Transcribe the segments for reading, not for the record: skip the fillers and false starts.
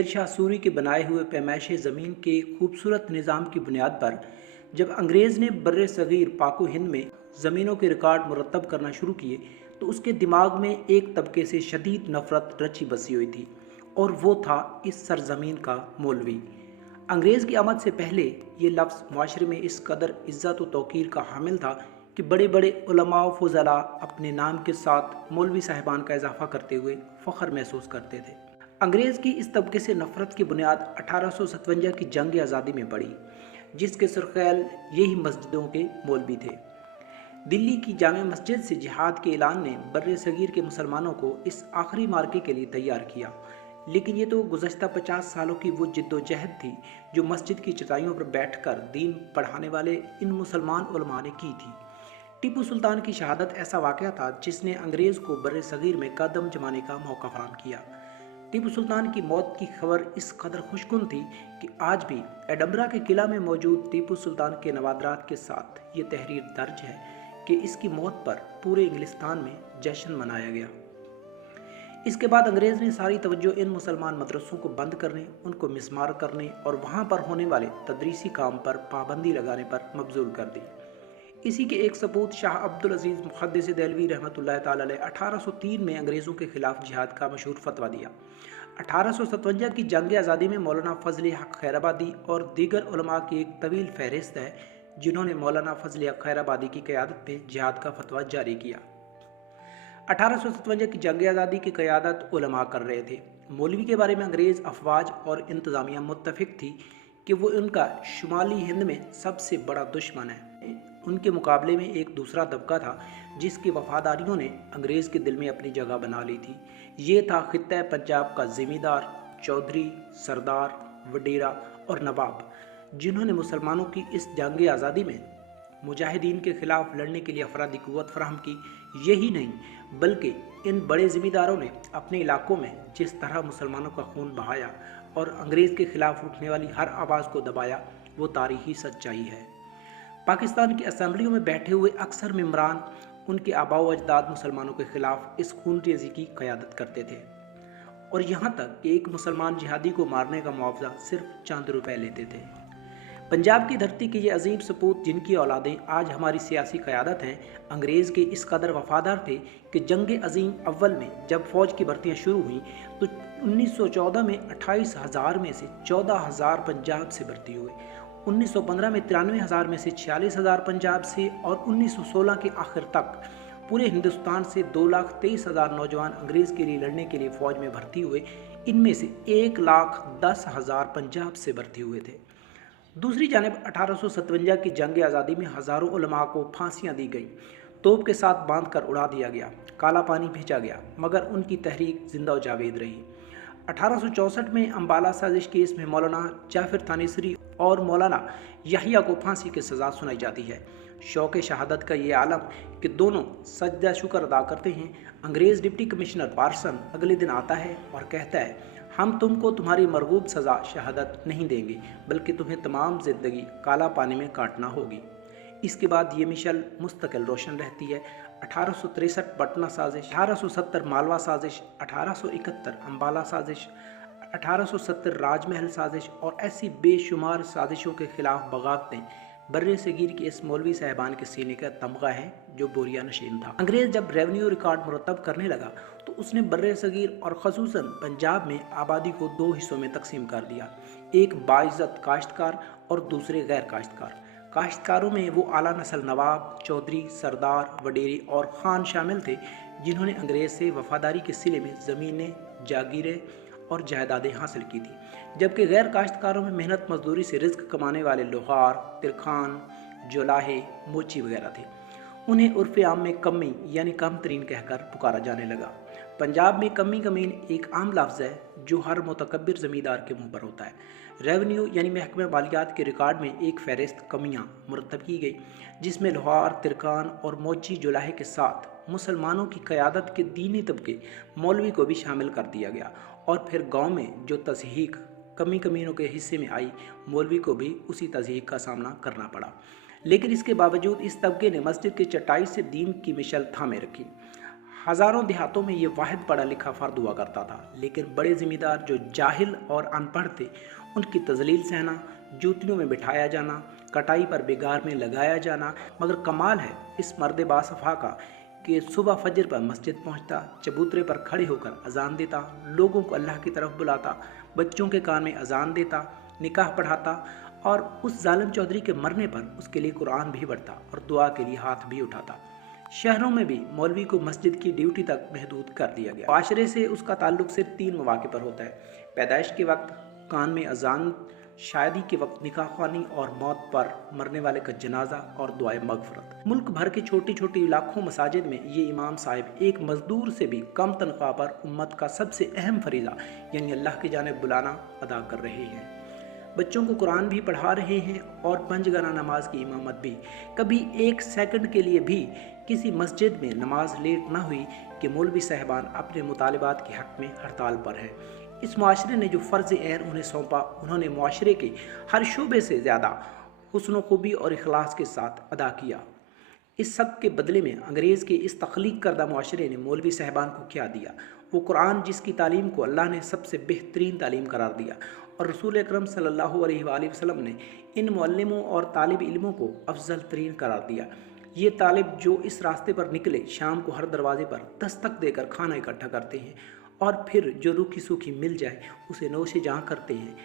شیر شاہ سوری کے بنائے ہوئے پیمائش زمین کے خوبصورت نظام کی بنیاد پر جب انگریز نے بر صغیر پاک و ہند میں زمینوں کے ریکارڈ مرتب کرنا شروع کیے تو اس کے دماغ میں ایک طبقے سے شدید نفرت رچی بسی ہوئی تھی، اور وہ تھا اس سرزمین کا مولوی۔ انگریز کی آمد سے پہلے یہ لفظ معاشرے میں اس قدر عزت و توقیر کا حامل تھا کہ بڑے بڑے علماء و فضلاء اپنے نام کے ساتھ مولوی صاحبان کا اضافہ کرتے ہوئے فخر محسوس کرتے تھے۔ انگریز کی اس طبقے سے نفرت کی بنیاد 1857 کی جنگ آزادی میں پڑی، جس کے سرخیل یہی مسجدوں کے مولوی تھے۔ دلی کی جامع مسجد سے جہاد کے اعلان نے بر صغیر کے مسلمانوں کو اس آخری مارکے کے لیے تیار کیا، لیکن یہ تو گزشتہ 50 سالوں کی وہ جد و جہد تھی جو مسجد کی چٹائیوں پر بیٹھ کر دین پڑھانے والے ان مسلمان علماء نے کی تھی۔ ٹیپو سلطان کی شہادت ایسا واقعہ تھا جس نے انگریز کو بر صغیر میں قدم جمانے کا موقع فراہم کیا۔ ٹیپو سلطان کی موت کی خبر اس قدر خوشگن تھی کہ آج بھی ایڈنبرا کے قلعہ میں موجود ٹیپو سلطان کے نوادرات کے ساتھ یہ تحریر درج ہے کہ اس کی موت پر پورے انگلستان میں جشن منایا گیا۔ اس کے بعد انگریز نے ساری توجہ ان مسلمان مدرسوں کو بند کرنے، ان کو مسمار کرنے اور وہاں پر ہونے والے تدریسی کام پر پابندی لگانے پر مبذول کر دی۔ اسی کے ایک سپوت شاہ عبدالعزیز محدث دہلوی رحمۃ اللہ تعالی علیہ 1803 میں انگریزوں کے خلاف جہاد کا مشہور فتویٰ دیا۔ 1857 کی جنگ آزادی میں مولانا فضل حق خیر آبادی اور دیگر علماء کی ایک طویل فہرست ہے جنہوں نے مولانا فضل حق خیر آبادی کی قیادت میں جہاد کا فتویٰ جاری کیا۔ 1857 کی جنگ آزادی کی قیادت علماء کر رہے تھے۔ مولوی کے بارے میں انگریز افواج اور انتظامیہ متفق تھی کہ وہ ان کا شمالی ہند میں سب سے بڑا دشمن ہے۔ ان کے مقابلے میں ایک دوسرا طبقہ تھا جس کی وفاداریوں نے انگریز کے دل میں اپنی جگہ بنا لی تھی۔ یہ تھا خطہ پنجاب کا زمیندار، چودھری، سردار، وڈیرا اور نواب، جنہوں نے مسلمانوں کی اس جنگ آزادی میں مجاہدین کے خلاف لڑنے کے لیے افرادی قوت فراہم کی۔ یہی نہیں بلکہ ان بڑے زمینداروں نے اپنے علاقوں میں جس طرح مسلمانوں کا خون بہایا اور انگریز کے خلاف اٹھنے والی ہر آواز کو دبایا، وہ تاریخی سچائی ہے۔ پاکستان کی اسمبلیوں میں بیٹھے ہوئے اکثر ممبران ان کے آباء و اجداد مسلمانوں کے خلاف اس خون ریزی کی قیادت کرتے تھے، اور یہاں تک کہ ایک مسلمان جہادی کو مارنے کا معاوضہ صرف چند روپے لیتے تھے۔ پنجاب کی دھرتی کے یہ عظیم سپوت جن کی اولادیں آج ہماری سیاسی قیادت ہیں، انگریز کے اس قدر وفادار تھے کہ جنگ عظیم اول میں جب فوج کی بھرتیاں شروع ہوئیں تو 1914 میں 28,000 میں سے 14,000 پنجاب سے بھرتی ہوئے، 1915 میں 93,000 میں سے 46,000 پنجاب سے، اور 1916 کے آخر تک پورے ہندوستان سے 2,23,000 نوجوان انگریز کے لیے لڑنے کے لیے فوج میں بھرتی ہوئے۔ ان میں سے 1,10,000 پنجاب سے بھرتی ہوئے تھے۔ دوسری جانب 1857 کی جنگ آزادی میں ہزاروں علماء کو پھانسیاں دی گئیں، توپ کے ساتھ باندھ کر اڑا دیا گیا، کالا پانی بھیجا گیا، مگر ان کی تحریک زندہ و جاوید رہی۔ 1864 میں امبالہ سازش کیس میں مولانا جعفر تانیسری اور مولانا یحییٰ کو پھانسی کی سزا سنائی جاتی ہے۔ شوق شہادت کا یہ عالم کہ دونوں سجدہ شکر ادا کرتے ہیں۔ انگریز ڈپٹی کمشنر پارسن اگلے دن آتا ہے اور کہتا ہے، ہم تم کو تمہاری مرغوب سزا شہادت نہیں دیں گے، بلکہ تمہیں تمام زندگی کالا پانی میں کاٹنا ہوگی۔ اس کے بعد یہ مشل مستقل روشن رہتی ہے۔ 1863 پٹنہ سازش، 1870 مالوہ سازش، 1871 امبالہ سازش، 1870 راج محل سازش اور ایسی بے شمار سازشوں کے خلاف بغاوتیں بر صغیر کے اس مولوی صاحبان کے سینے کا تمغہ ہے جو بوریا نشین تھا۔ انگریز جب ریونیو ریکارڈ مرتب کرنے لگا تو اس نے بر صغیر اور خصوصاً پنجاب میں آبادی کو دو حصوں میں تقسیم کر دیا، ایک باعزت کاشتکار اور دوسرے غیر کاشتکار۔ کاشتکاروں میں وہ اعلیٰ نسل نواب، چودھری، سردار، وڈیرے اور خان شامل تھے جنہوں نے انگریز سے وفاداری کے صلے میں زمینیں، جاگیریں اور جائیدادیں حاصل کی تھی، جبکہ غیر کاشتکاروں میں محنت مزدوری سے رزق کمانے والے لوہار، ترکھان، جولاہے، موچی وغیرہ تھے۔ انہیں عرف عام میں کمی یعنی کم ترین کہہ کر پکارا جانے لگا۔ پنجاب میں کمی کمین ایک عام لفظ ہے جو ہر متکبر زمیندار کے منہ پر ہوتا ہے۔ ریونیو یعنی محکمہ مالیات کے ریکارڈ میں ایک فہرست کمیاں مرتب کی گئی جس میں لوہار، ترکان اور موچی جولاہے کے ساتھ مسلمانوں کی قیادت کے دینی طبقے مولوی کو بھی شامل کر دیا گیا، اور پھر گاؤں میں جو تضحیک کمی کمینوں کے حصے میں آئی، مولوی کو بھی اسی تضحیک کا سامنا کرنا پڑا۔ لیکن اس کے باوجود اس طبقے نے مسجد کی چٹائی سے دین کی مشل تھامے رکھی۔ हज़ारों देहातों में ये वाहिद पढ़ा लिखा फ़र्द हुआ करता था, लेकिन बड़े ज़मींदार जो जाहिल और अनपढ़ थे उनकी तजलील सहना, जूतियों में बिठाया जाना, कटाई पर बिगार में लगाया जाना। मगर कमाल है इस मर्द बासफ़ा का कि सुबह फजर पर मस्जिद पहुंचता, चबूतरे पर खड़े होकर अजान देता, लोगों को अल्लाह की तरफ बुलाता, बच्चों के कान में अजान देता, निकाह पढ़ाता और उस जालिम चौधरी के मरने पर उसके लिए कुरान भी पढ़ता और दुआ के लिए हाथ भी उठाता। शहरों में भी मौलवी को मस्जिद की ड्यूटी तक महदूद कर दिया गया। माशरे से उसका ताल्लुक सिर्फ 3 मौके पर होता है: पैदाइश के वक्त कान में अजान, शादी के वक्त निकाह ख्वानी और मौत पर मरने वाले का जनाजा और दुआए मगफरत। मुल्क भर के छोटी छोटी लाखों मसाजिद में ये इमाम साहिब एक मजदूर से भी कम तनख्वाह पर उम्मत का सबसे अहम फरीज़ा यानी अल्लाह की जानिब बुलाना अदा कर रहे हैं। बच्चों को कुरान भी पढ़ा रहे हैं और 5 गाना नमाज की इमामत भी। कभी 1 सेकंड के लिए भी किसी मस्जिद में नमाज लेट न हुई कि मौलवी साहबान अपने मुतालिबात के हक़ में हड़ताल पर हैं। इस मुआशरे ने जो फ़र्ज़ ऐन उन्हें सौंपा, उन्होंने मुआशरे के हर शोबे से ज़्यादा हुस्न खूबी और इखलास के साथ अदा किया। इस सब के बदले में अंग्रेज़ के इस तख्लीक करदा मुआशरे ने मौलवी साहबान को क्या दिया? वो कुरान जिसकी तालीम को अल्लाह ने सबसे बेहतरीन तालीम करार दिया और रसूल अकरम सल्लल्लाहु अलैहि वसल्लम ने इन मुअल्लिमों और तालिब इल्मों को अफजल तरीन करार दिया। ये तालिब जो इस रास्ते पर निकले, शाम को हर दरवाजे पर दस्तक देकर खाना इकट्ठा करते हैं और फिर जो रूखी सूखी मिल जाए उसे नोशे जहाँ करते हैं।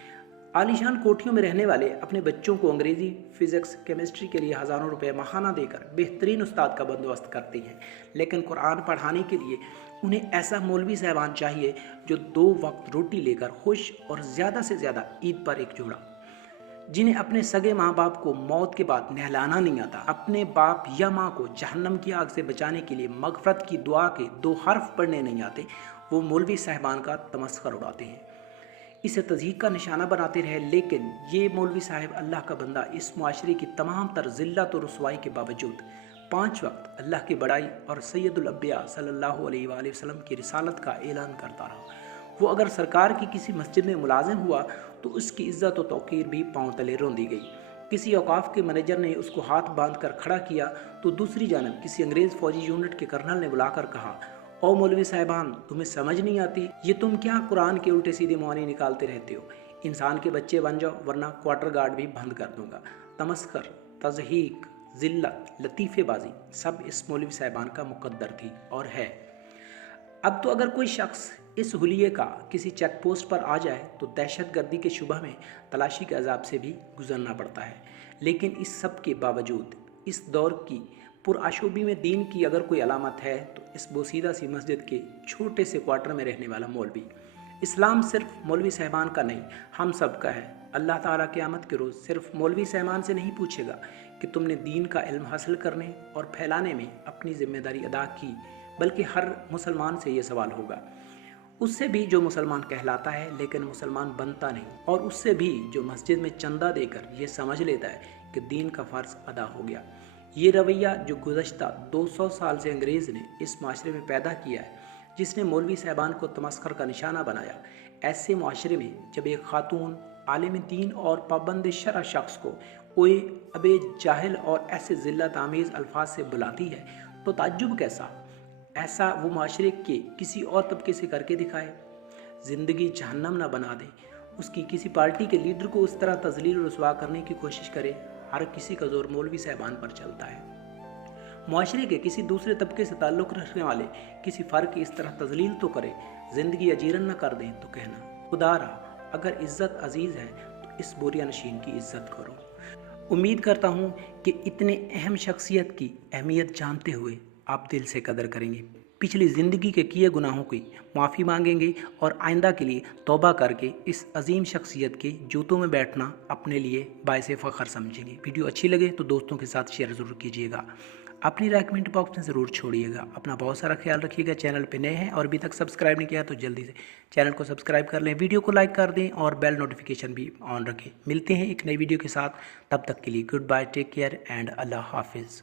आलीशान कोठियों में रहने वाले अपने बच्चों को अंग्रेज़ी, फ़िज़िक्स, केमिस्ट्री के लिए हज़ारों रुपए माहाना देकर बेहतरीन उस्ताद का बंदोबस्त करते हैं, लेकिन कुरान पढ़ाने के लिए उन्हें ऐसा मौलवी साहबान चाहिए जो 2 वक्त रोटी लेकर खुश और ज़्यादा से ज़्यादा ईद पर एक जोड़ा, जिन्हें अपने सगे माँ बाप को मौत के बाद नहलाना नहीं आता, अपने बाप या माँ को जहन्नम की आग से बचाने के लिए मगफरत की दुआ के 2 हर्फ पढ़ने नहीं आते, वो मौलवी साहबान का तमस्खर उड़ाते हैं, इसे तज़हीक का निशाना बनाते रहे। लेकिन ये मौलवी साहब अल्लाह का बंदा इस मुआशरे की तमाम तर ज़िल्लत और रुसवाई के बावजूद 5 वक्त अल्लाह की बड़ाई और सैयदुल अंबिया सल्लल्लाहु अलैहि वसल्लम की रिसालत का ऐलान करता रहा। वो अगर सरकार की किसी मस्जिद में मुलाजिम हुआ तो उसकी इज़्ज़त और तौक़ीर भी पाँव तले रौंदी गई। किसी औकाफ के मैनेजर ने उसको हाथ बांध कर खड़ा किया तो दूसरी जानब किसी अंग्रेज़ फ़ौजी यूनिट के कर्नल ने बुलाकर कहा, ओ मौलवी साहिबान, तुम्हें समझ नहीं आती, ये तुम क्या कुरान के उल्टे सीधे मानी निकालते रहते हो? इंसान के बच्चे बन जाओ वरना क्वार्टर गार्ड भी बंद कर दूंगा। तमस्खर, तज़हीक, ज़िल्लत, लतीफ़ेबाजी सब इस मौलवी साहिबान का मुकद्दर थी और है। अब तो अगर कोई शख्स इस हुलिये का किसी चेक पोस्ट पर आ जाए तो दहशत गर्दी के शुबह में तलाशी के अजाब से भी गुजरना पड़ता है। लेकिन इस सब के बावजूद इस दौर की पुरआशूबी में दीन की अगर कोई अलामत है तो इस बोसीदा सी मस्जिद के छोटे से क्वार्टर में रहने वाला मौलवी। इस्लाम सिर्फ मौलवी साहबान का नहीं, हम सब का है। अल्लाह ताला क़यामत के रोज़ सिर्फ मौलवी साहबान से नहीं पूछेगा कि तुमने दीन का इल्म हासिल करने और फैलाने में अपनी ज़िम्मेदारी अदा की, बल्कि हर मुसलमान से ये सवाल होगा, उससे भी जो मुसलमान कहलाता है लेकिन मुसलमान बनता नहीं, और उससे भी जो मस्जिद में चंदा देकर ये समझ लेता है कि दीन का फ़र्ज़ अदा हो गया। ये रवैया जो गुज़श्ता 200 साल से अंग्रेज़ ने इस माशरे में पैदा किया है, जिसने मौलवी साहबान को तमस्खर का निशाना बनाया, ऐसे माशरे में जब एक खातून आलिम दीन और पाबंद शरअ शख्स को ओए अबे जाहिल और ऐसे ज़िल्लत आमेज़ अल्फाज से बुलाती है तो ताज्जुब कैसा? ऐसा वो माशरे के किसी और तबके से करके दिखाए, ज़िंदगी जहन्नम ना बना दे, उसकी किसी पार्टी के लीडर को उस तरह तजलील रुसवा करने की कोशिश करे। हर किसी का जोर मौलवी साहबान पर चलता है। मुआशरे के किसी दूसरे तबके से ताल्लुक़ रखने वाले किसी फ़र्द की इस तरह तजलील तो करे, ज़िंदगी अजीरन न कर दें तो कहना, खुदारा अगर इज़्ज़त अजीज़ है तो इस बोरिया नशीन की इज़्ज़त करो। उम्मीद करता हूँ कि इतने अहम शख्सियत की अहमियत जानते हुए आप दिल से कदर करेंगे, पिछली ज़िंदगी के किए गुनाहों की माफ़ी मांगेंगे और आइंदा के लिए तौबा करके इस अजीम शख्सियत के जूतों में बैठना अपने लिए बायसे फ़ख्र समझेंगे। वीडियो अच्छी लगे तो दोस्तों के साथ शेयर ज़रूर कीजिएगा, अपनी राय कमेंट बॉक्स में ज़रूर छोड़िएगा। अपना बहुत सारा ख्याल रखिएगा। चैनल पे नए हैं और अभी तक सब्सक्राइब नहीं किया तो जल्दी से चैनल को सब्सक्राइब कर लें, वीडियो को लाइक कर दें और बेल नोटिफिकेशन भी ऑन रखें। मिलते हैं एक नई वीडियो के साथ, तब तक के लिए good bye, take care and अल्लाह हाफिज़।